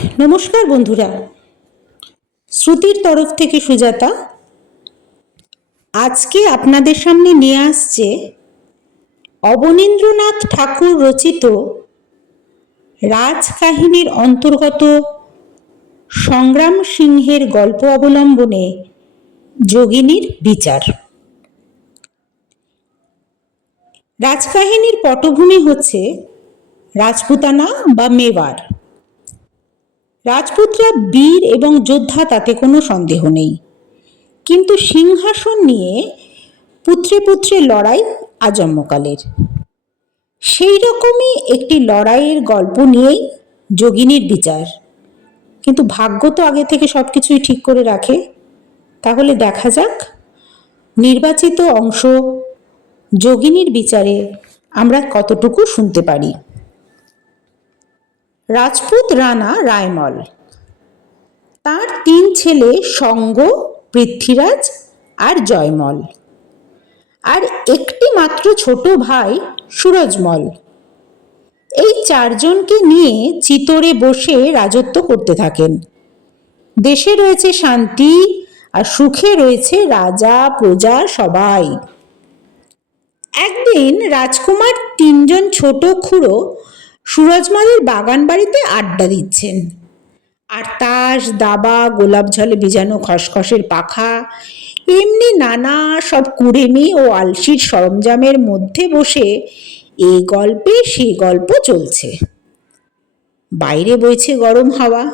নমস্কার বন্ধুরা। শ্রুতির তরফ থেকে সুজাতা, আজকে আপনাদের সামনে নিয়ে আসছে অবনীন্দ্রনাথ ঠাকুর রচিত রাজকাহিনীর অন্তর্গত সংগ্রাম সিংহের গল্প অবলম্বনে যোগিনীর বিচার। রাজকাহিনীর পটভূমি হচ্ছে রাজপুতানা বা মেওয়ার। রাজপুতরা, বীর এবং যোদ্ধা তাতে কোনো সন্দেহ নেই। কিন্তু সিংহাসন নিয়ে পুত্রে পুত্রে লড়াই আজন্মকালের। সেই রকমই একটি লড়াইয়ের গল্প নিয়েই যোগিনীর বিচার। কিন্তু ভাগ্য তো আগে থেকে সব কিছুই ঠিক করে রাখে। তাহলে দেখা যাক, নির্বাচিত অংশ যোগিনীর বিচারে আমরা কতটুকু শুনতে পারি। রাজপুত রানা রায়মল। তার তিন ছেলে সঙ্গ, পৃথ্বীরাজ আর জয়মল। আর একটি মাত্র ছোট ভাই সুরজমল। এই চারজনকে নিয়ে চিতরে বসে রাজত্ব করতে থাকেন। দেশে রয়েছে শান্তি আর সুখে রয়েছে রাজা, প্রজা সবাই। একদিন রাজকুমার তিনজন ছোট খুঁড়ো সুরজমালের বাগান বাড়িতে আড্ডা দিচ্ছেন। আর তাস, দাবা, গোলাপ জলে ভিজানো খসখসের পাখা, এমনি নানা সব কুড়েমি ও আলসির সরঞ্জামের মধ্যে বসে এই গল্পে সে গল্প চলছে। বাইরে বইছে গরম হাওয়া।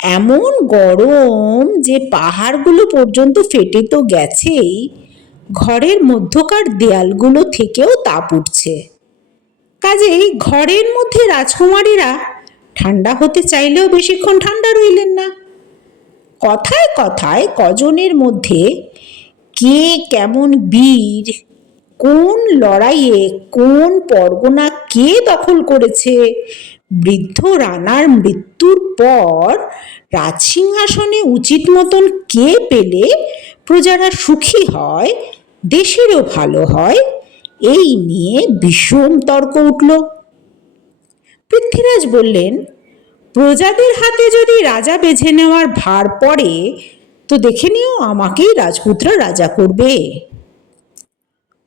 এমন গরম যে পাহাড়গুলো পর্যন্ত ফেটে তো গেছেই, ঘরের মধ্যকার দেয়ালগুলো থেকেও তাপ উঠছে। কাজেই ঘরের মধ্যে রাজকুমারীরা ঠান্ডা হতে চাইলেও বেশিক্ষণ ঠান্ডা রইলেন না। কথায় কথায় কজনের মধ্যে কে কেমন বীর, কোন লড়াইয়ে কোন পরগনা কে দখল করেছে, বৃদ্ধ রানার মৃত্যুর পর রাজসিংহাসনে উচিত মতন কে পেলে প্রজারা সুখী হয়, দেশেরও ভালো হয় এই নিয়ে বিষম তর্ক উঠল। পৃথ্বীরাজ বললেন, প্রজাদের হাতে যদি রাজা বেছে নেওয়ার ভার পড়ে, তো দেখে নিও আমাকেই রাজপুত্র রাজা করবে।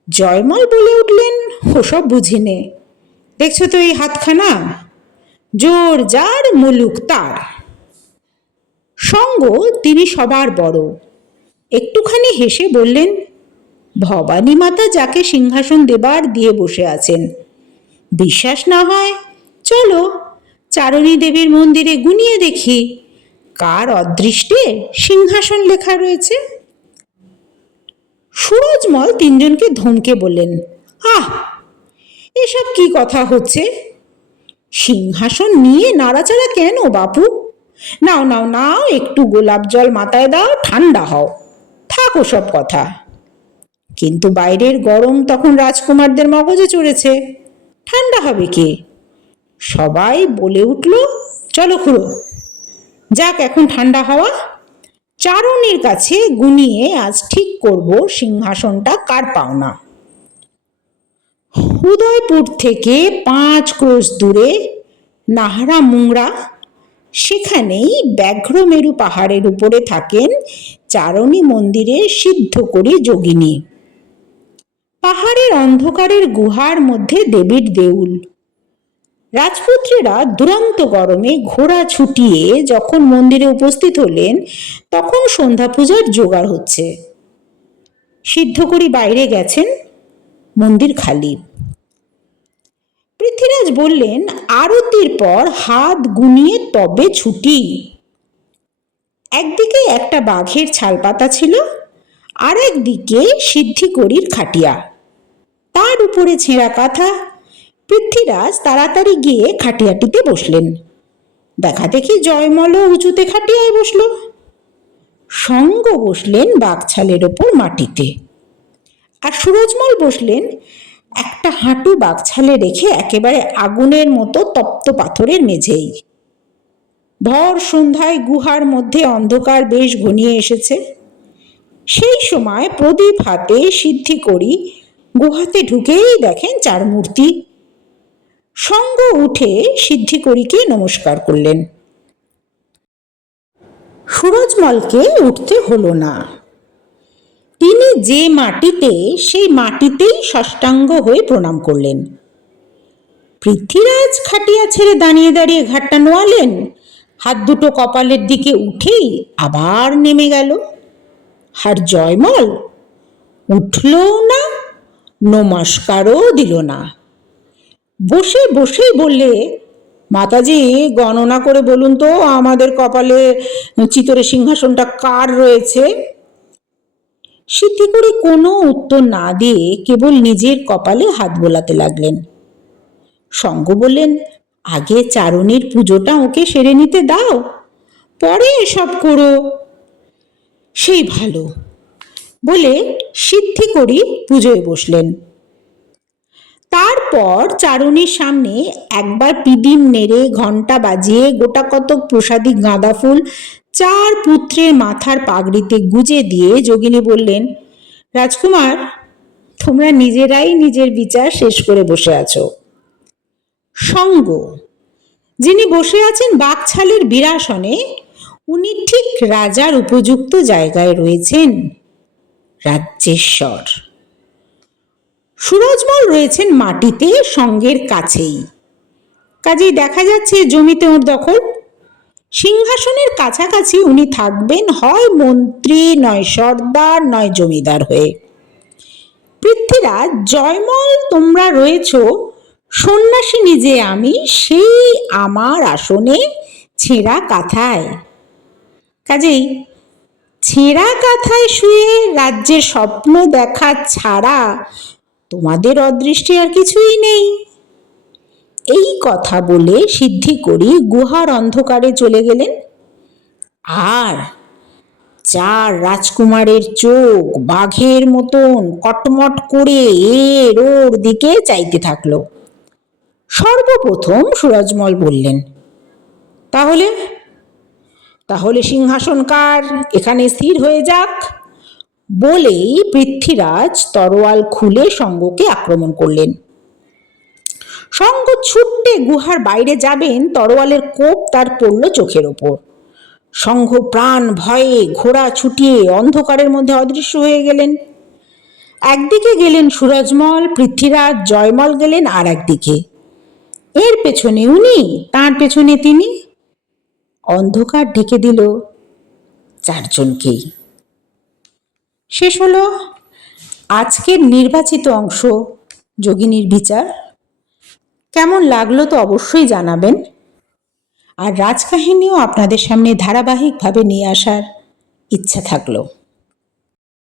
জয়মল বলে উঠলেন, ওসব বুঝি নে। দেখছ তো এই হাতখানা? জোর যার মুলুক তার। সঙ্গ তিনি সবার বড়। একটুখানি হেসে বললেন ভবানী মাতা যাকে সিংহাসন দেবার দিয়ে বসে আছেন। বিশ্বাস না হয়, চলো চারণী দেবীর মন্দিরে গুনিয়ে দেখি, কার অদৃষ্টে সিংহাসন লেখা রয়েছে। সুরজমল তিনজনকে ধমকে বললেন, আহ, এসব কি কথা হচ্ছে? সিংহাসন নিয়ে নাড়াচাড়া কেন বাপু? নাও নাও নাও, একটু গোলাপ জল মাথায় দাও, ঠান্ডা হও। থাক সব কথা। কিন্তু বাইরের গরম তখন রাজকুমারদের মগজে চড়েছে। ঠান্ডা হবে কে? সবাই বলে উঠল, চলো খুড়ো, যাক এখন ঠান্ডা হাওয়া। চারণীর কাছে গুনিয়ে আজ ঠিক করব সিংহাসনটা, কার পাওনা? উদয়পুর থেকে পাঁচ ক্রোশ দূরে নাহারা মুংরা সেখানেই ব্যাঘ্রমেরু পাহাড়ের উপরে থাকেন চারণী মন্দিরে সিদ্ধ করে যোগিনী। পাহাড়ের অন্ধকারের গুহার মধ্যে দেবীর দেউল। রাজপুত্রেরা দুরন্ত গরমে ঘোড়া ছুটিয়ে যখন মন্দিরে উপস্থিত হলেন, তখন সন্ধ্যা পূজার জোগাড় হচ্ছে। সিদ্ধ করি বাইরে গেছেন মন্দির খালি। পৃথ্বীরাজ বললেন, আরতির পর হাত গুনিয়ে তবে ছুটি। একদিকে একটা বাঘের ছালপাতা ছিল আর একদিকে সিদ্ধিকরির খাটিয়া। তার উপরে ছেঁড়া কাঁথা। পৃথ্বীরাজ তাড়াতাড়ি গিয়ে খাটিয়াটিতে বসলেন। দেখা দেখি জয়মলও উঁচুতে খাটিয়ায় বসল। সঙ্গ বসলেন বাঘছালের ওপর মাটিতে। আর সুরজমল বসলেন একটা হাঁটু বাঘছালে রেখে একেবারে আগুনের মতো তপ্ত পাথরের মেঝেই। ভর সন্ধ্যায় গুহার মধ্যে অন্ধকার বেশ ঘনিয়ে এসেছে। সেই সময় প্রদীপ হাতে সিদ্ধি করি গুহাতে ঢুকেই দেখেন চার মূর্তি। সঙ্গ উঠে সিদ্ধিকরিকে নমস্কার করলেন। সুরজমলকে উঠতে হলো না। তিনি যে মাটিতে, সেই মাটিতেই ষষ্ঠাঙ্গ হয়ে প্রণাম করলেন। পৃথ্বীরাজ খাটিয়া ছেড়ে দাঁড়িয়ে দাঁড়িয়ে ঘাটটা নোয়ালেন। হাত দুটো কপালের দিকে উঠেই আবার নেমে গেল। আর জয়মল, উঠলও না নমস্কারও দিল না। বসে বসেই বললে, মাতাজি, গণনা করে বলুন তো, আমাদের কপালে চিতরে সিংহাসনটা কার রয়েছে? সিদ্ধি করে কোনো উত্তর না দিয়ে কেবল নিজের কপালে হাত বোলাতে লাগলেন। সঙ্গ বললেন, আগে চারণীর পুজোটা ওকে সেরে নিতে দাও, পরে এসব করো। সেই ভালো। বলে সিদ্ধি করি পুজোয় বসলেন। তারপর চারণীর সামনে একবার পিদিম নেড়ে ঘণ্টা বাজিয়ে গোটা কতক প্রসাদী গাঁদা ফুল চার পুত্রের মাথার পাগড়িতে গুজে দিয়ে যোগিনী বললেন, রাজকুমার, তোমরা নিজেরাই নিজের বিচার শেষ করে বসে আছো। সঙ্গ, যিনি বসে আছেন বাকছালের বিরাসনে, উনি ঠিক রাজার উপযুক্ত জায়গায় রয়েছেন। রাজ্যেশ্বর সুরজমল রয়েছেন মাটিতে, সঙ্গের কাছেই। কাজেই দেখা যাচ্ছে জমিতে ওর দখল। সিংহাসনের কাছাকাছি উনি থাকবেন, হয় মন্ত্রী, নয় সর্দার, নয় জমিদার হয়ে। পৃথ্বীরাজ, জয়মল, তোমরা রয়েছ। সন্ন্যাসী নিজে আমি, সেই আমার আসনে ছেঁড়া কাথায়। কাজেই ছেঁড়া কাথায় শুয়ে রাজ্যের স্বপ্ন দেখা ছাড়া তোমাদের অদৃষ্টে আর কিছুই নেই। এই কথা বলে সিদ্ধি করি গুহার অন্ধকারে চলে গেলেন। আর চার রাজকুমারের চোখ বাঘের মতন কটমট করে এর ওর দিকে চাইতে থাকল। সর্বপ্রথম সুরজমল বললেন, তাহলে তাহলে সিংহাসন কার? এখানে স্থির হয়ে যাক। বলেই পৃথ্বীরাজ তরোয়াল খুলে সঙ্গকে আক্রমণ করলেন। সঙ্গ ছুট্টে গুহার বাইরে যাবেন, তরোয়ালের কোপ তার পড়ল চোখের ওপর। সঙ্ঘ প্রাণ ভয়ে ঘোড়া ছুটিয়ে অন্ধকারের মধ্যে অদৃশ্য হয়ে গেলেন। একদিকে গেলেন সুরজমল, পৃথ্বীরাজ, জয়মল গেলেন আর একদিকে এর পেছনে উনি, তার পেছনে তিনি। অন্ধকার ঢেকে দিল চারজনকেই। শেষ হলো আজকের নির্বাচিত অংশ, যোগিনীর বিচার। কেমন লাগল তো অবশ্যই জানাবেন। আর রাজকাহিনীও আপনাদের সামনে ধারাবাহিকভাবে নিয়ে আসার ইচ্ছা থাকল।